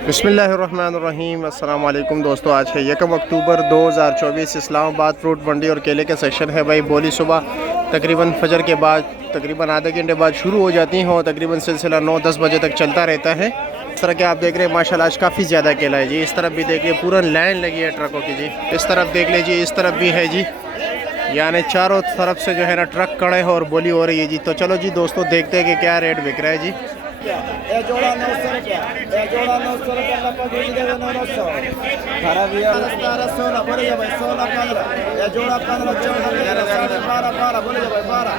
बिस्मिल्लाहिर्रहमानिर्रहीम। अस्सलाम वालेकुम दोस्तों, आज है 1 अक्टूबर 2024। इस्लामाबाद फ्रूट मंडी और केले के सेक्शन है भाई। बोली सुबह तकरीबन फजर के बाद तकरीबन आधे घंटे बाद शुरू हो जाती हैं और तकरीबन सिलसिला 9-10 बजे तक चलता रहता है। इस तरह के आप देख रहे हैं माशाल्लाह आज काफ़ी ज़्यादा केला है जी। इस तरफ भी देखिए पूरा लाइन लगी है ट्रकों की जी। इस तरफ देख लीजिए, इस तरफ भी है जी, यानी चारों तरफ से जो है ना ट्रक खड़े हैं और बोली हो रही है जी। तो चलो जी दोस्तों, देखते हैं कि क्या रेट बिक रहा है जी। ये जोड़ा 900 रुपया, ये जोड़ा 900 रुपया, लगभग भेज देगा 900। खराब है 16 बोले जा भाई, 16 15, ये जोड़ा 15 14 12 12 बोले जा भाई 12,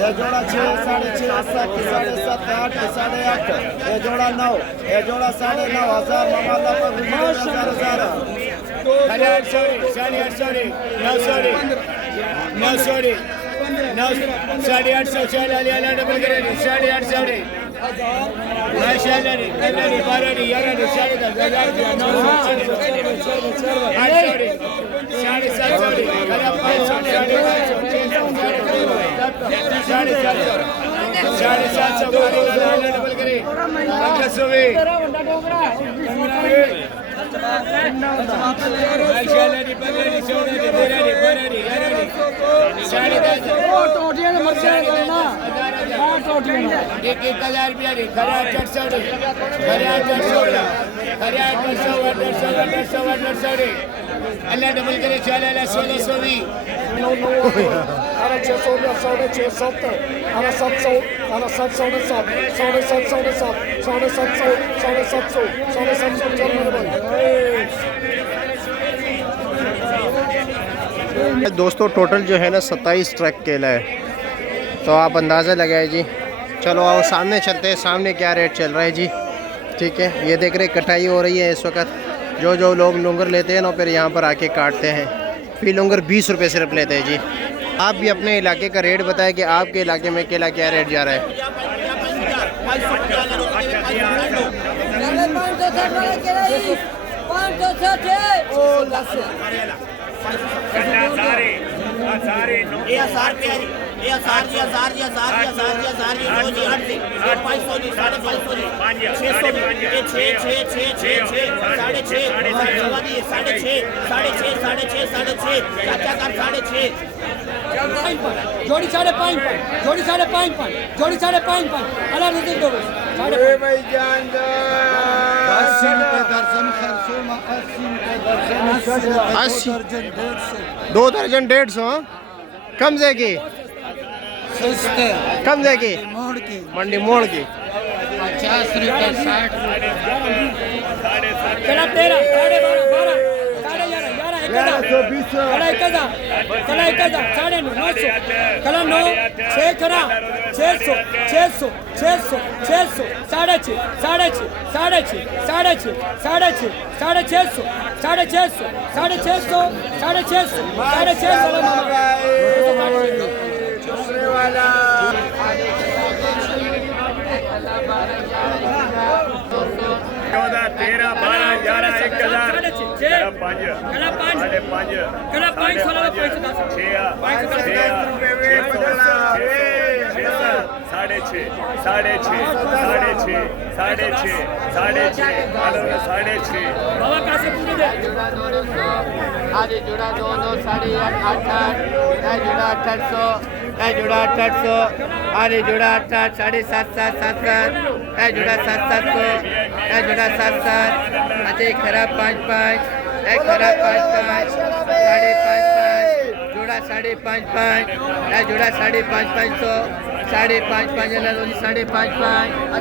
ये जोड़ा 6 6.5 7 7.5 8 8.5, ये जोड़ा 9, ये जोड़ा 9.5 मामा लगभग भेज देगा 1000। दोस्तों टोटल जो है ना 27 ट्रक केला है, तो आप अंदाज़ा लगाए जी। चलो आओ सामने चलते हैं, सामने क्या रेट चल रहा है जी। ठीक है, ये देख रहे कटाई हो रही है इस वक्त। जो लोग लुंगर लेते हैं ना फिर यहाँ पर आके काटते हैं। फी लुंगर 20 रुपये सिर्फ लेते हैं जी। आप भी अपने इलाके का रेट बताएं कि आपके इलाके में केला क्या रेट जा रहा है। जोड़ी 5.5, जोड़ी 5.5, जोड़ी 5.5, अलग अलग दो दो दर्जन 150 कम जाएगी, कम जाएगी मंडी मोड़ की 50 रुपये 60 चला 13 12 12 11 11 कला 900 कला 9 6 करा 600 600 600 600 6.5 6.5 6.5 6.5 6.5 6.6 6.6 6.6 6.6 आधे जुड़ा 2 साढ़े 8 जुड़ा 800 जुड़ा 800 आधे जुड़ा 8 साढ़े 7 जुड़ा 700 जुड़ा 7 अजय खराब 5 खराब 5 साढ़े 5 जुड़ा 5.5 जुड़ा 5.5 साढ़े 5 साढ़े 5 साढ़े 5